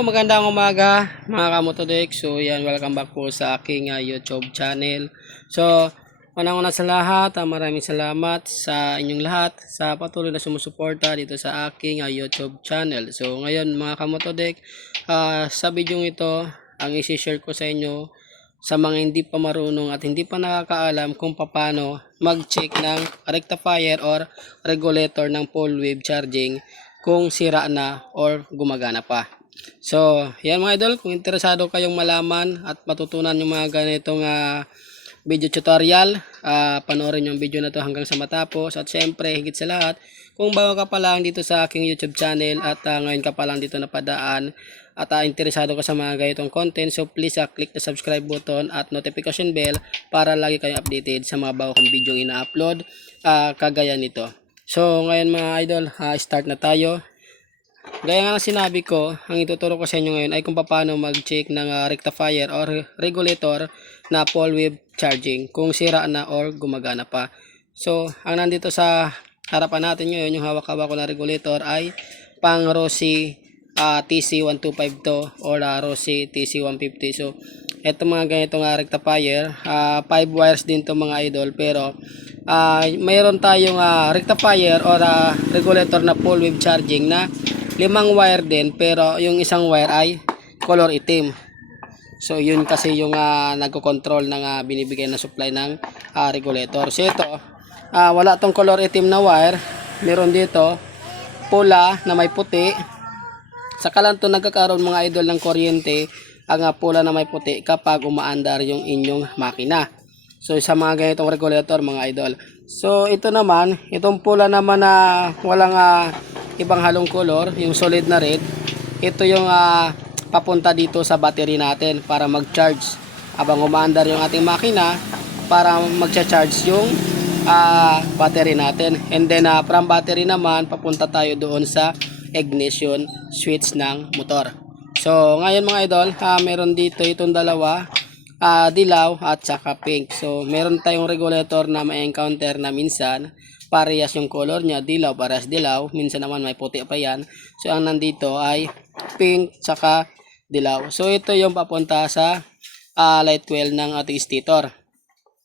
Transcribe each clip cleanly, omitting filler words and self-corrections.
magandang umaga mga kamotodek. So yan, welcome back po sa aking YouTube channel. So unang-una sa lahat, maraming salamat sa inyong lahat sa patuloy na sumusuporta dito sa aking YouTube channel. So ngayon mga kamotodek, sa video ito, ang isi-share ko sa inyo sa mga hindi pa marunong at hindi pa nakakaalam kung paano mag-check ng rectifier or regulator ng full wave charging kung sira na or gumagana pa. So, yan mga idol, kung interesado kayong malaman at matutunan yung mga ganitong video tutorial, panoorin yung video na to hanggang sa matapos. At syempre, higit sa lahat, kung bago ka pa lang dito sa aking YouTube channel at ngayon ka pa lang dito napadaan at interesado ka sa mga ganitong content, so please click the subscribe button at notification bell para lagi kayong updated sa mga bago kong video ina-upload kagaya nito. So ngayon mga idol, start na tayo. Gaya nga ng sinabi ko, ang ituturo ko sa inyo ngayon ay kung paano mag-check ng rectifier or regulator na full wave charging kung sira na or gumagana pa. So ang nandito sa harapan natin ngayon, yung hawak-hawak ko na regulator ay pang Rossi TC1252 or Rossi TC150. So ito mga ganitong rectifier, 5 wires din to mga idol, pero mayroon tayong rectifier or regulator na full wave charging na 5 wire din, pero yung isang wire ay color itim. So yun kasi yung nagko-control ng binibigay na supply ng regulator. So ito, wala tong color itim na wire, meron dito pula na may puti. Saka lang to nagkakaroon mga idol ng kuryente ang pula na may puti kapag umaandar yung inyong makina. So sa mga ganitong regulator mga idol. So ito naman, itong pula naman na walang ibang halong color, yung solid na red, ito yung papunta dito sa battery natin para mag-charge habang umaandar yung ating makina, para mag-charge yung battery natin. And then from battery naman papunta tayo doon sa ignition switch ng motor. So ngayon mga idol, meron dito itong dalawa, dilaw at saka pink. So meron tayong regulator na may encounter na minsan parehas yung color niya, dilaw parehas dilaw, minsan naman may puti pa yan. So ang nandito ay pink saka dilaw. So ito yung papunta sa light coil ng ating stator.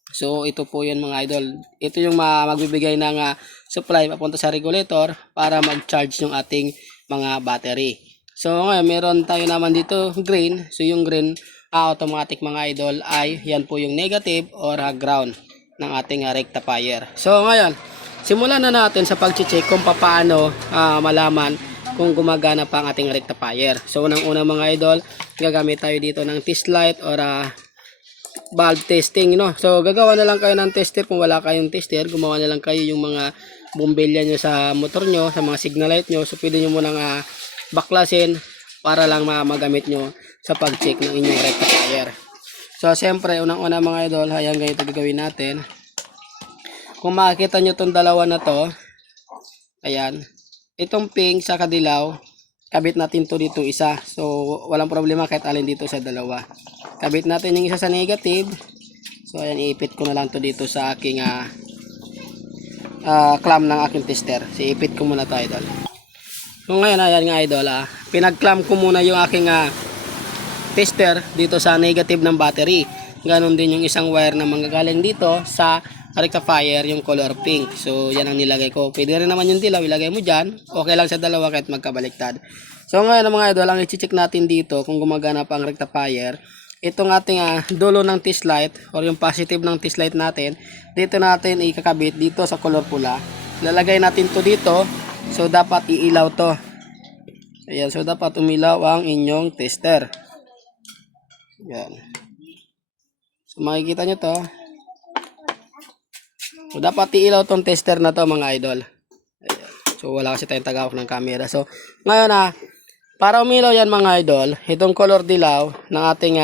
So ito po yun mga idol, ito yung magbibigay ng supply papunta sa regulator para mag-charge yung ating mga battery. So ngayon meron tayo naman dito green. So yung green automatic mga idol ay yan po yung negative or ground ng ating rectifier. So ngayon simulan na natin sa pag-check kung paano malaman kung gumagana pa ang ating rectifier. So unang-una mga idol, gagamit tayo dito ng test light or valve testing, no? So gagawa na lang kayo ng tester. Kung wala kayong tester, gumawa na lang kayo yung mga bombilya nyo sa motor nyo, sa mga signal light nyo. So pwede nyo munang baklasin para lang magamit nyo sa pag-check ng inyong rectifier. So siyempre unang-una mga idol, ayan ganito gagawin natin. Kung makikita nyo itong dalawa na to, ayan, itong pink sa kadilaw, kabit natin to dito isa. So walang problema kahit alin dito sa dalawa. Kabit natin yung isa sa negative. So ayan, iipit ko na lang to dito sa aking clamp ng aking tester. So iipit ko muna to idol. So ngayon ayan nga idol, pinag-clamp ko muna yung aking tester dito sa negative ng battery. Ganon din yung isang wire na manggagaling dito sa rectifier, yung color pink. So yan ang nilagay ko. Pwede rin naman yung dilaw, ilagay mo dyan. Okay lang sa dalawa kahit magkabaliktad. So ngayon mga idol, ang i-check natin dito kung gumagana pa ang rectifier, itong ating dulo ng test light or yung positive ng test light natin, dito natin ikakabit dito sa color pula. Lalagay natin to dito. So dapat iilaw to. Ayan, so dapat umilaw ang inyong tester. Ayan. So makikita nyo to. So dapat iilaw tong tester na to mga idol. Ayan. So wala kasi tayong tagahawak ng camera. So ngayon para umilaw yan mga idol, itong color dilaw ng ating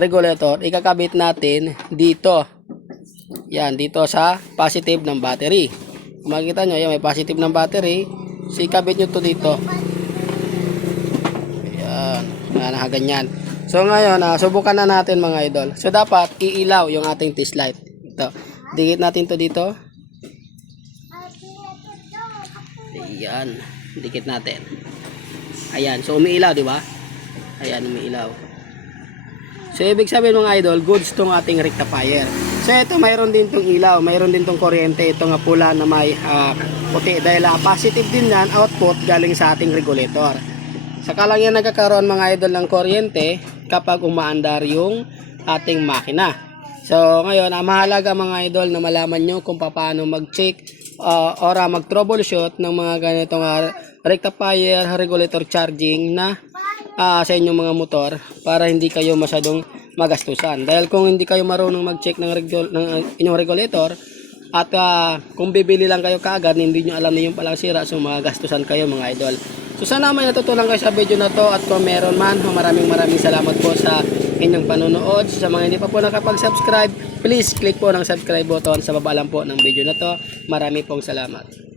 regulator, ikakabit natin dito. Yan, dito sa positive ng battery. Kung makikita nyo, yan, may positive ng battery. So ikabit nyo to dito. Ayan, ganyan. So ngayon, subukan na natin mga idol. So dapat iilaw yung ating test light. Ito. Dikit natin to dito. Ayan, dikit natin. Ayan, so umiilaw, di ba? Ayan, umiilaw. So, ibig sabihin mga idol, goods tong ating rectifier. So, ito, mayroon din tong ilaw, mayroon din tong kuryente. Ito nga pula na may puti. Dahil positive din yan, output galing sa ating regulator. Saka lang yan nagkakaroon mga idol ng kuryente kapag umaandar yung ating makina. So, ngayon, mahalaga mga idol na malaman nyo kung paano mag-check or mag-troubleshoot ng mga ganitong rectifier, regulator charging na sa inyong mga motor para hindi kayo masyadong magastusan. Dahil kung hindi kayo marunong mag-check ng inyong regulator at kung bibili lang kayo kaagad, hindi nyo alam na yung palang sira, so magastusan kayo mga idol. So sana may natutunan kayo sa video na to, at kung meron man, maraming salamat po sa inyong panonood. Sa mga hindi pa po nakapag-subscribe, please click po ng subscribe button sa baba lang po ng video na to. Marami pong salamat.